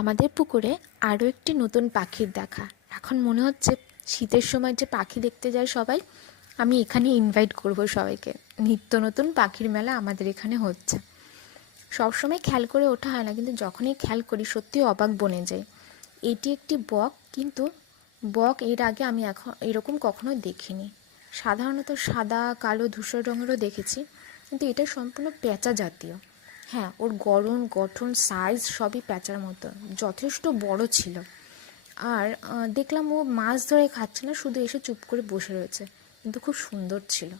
আমাদের পুকুরে আরও একটি নতুন পাখির দেখা। এখন মনে হচ্ছে শীতের সময় যে পাখি দেখতে যায় সবাই, আমি এখানে ইনভাইট করব সবাইকে। নিত্য নতুন পাখির মেলা আমাদের এখানে হচ্ছে। সবসময় খেয়াল করে ওঠা হয় না, কিন্তু যখনই খেয়াল করি সত্যি অবাক বনে যায়। এটি একটি বক, কিন্তু বক এর আগে আমি এখন এরকম কখনো দেখিনি। সাধারণত সাদা কালো ধূসর রঙেরও দেখেছি, কিন্তু এটা সম্পূর্ণ পেঁচা জাতীয়। হ্যাঁ, ওর গঠন সাইজ সবই প্যাঁচার মতো, যথেষ্ট বড় ছিল। আর দেখলাম ও মাছ ধরে খাচ্ছে না, শুধু এসে চুপ করে বসে রয়েছে, কিন্তু খুব সুন্দর ছিল।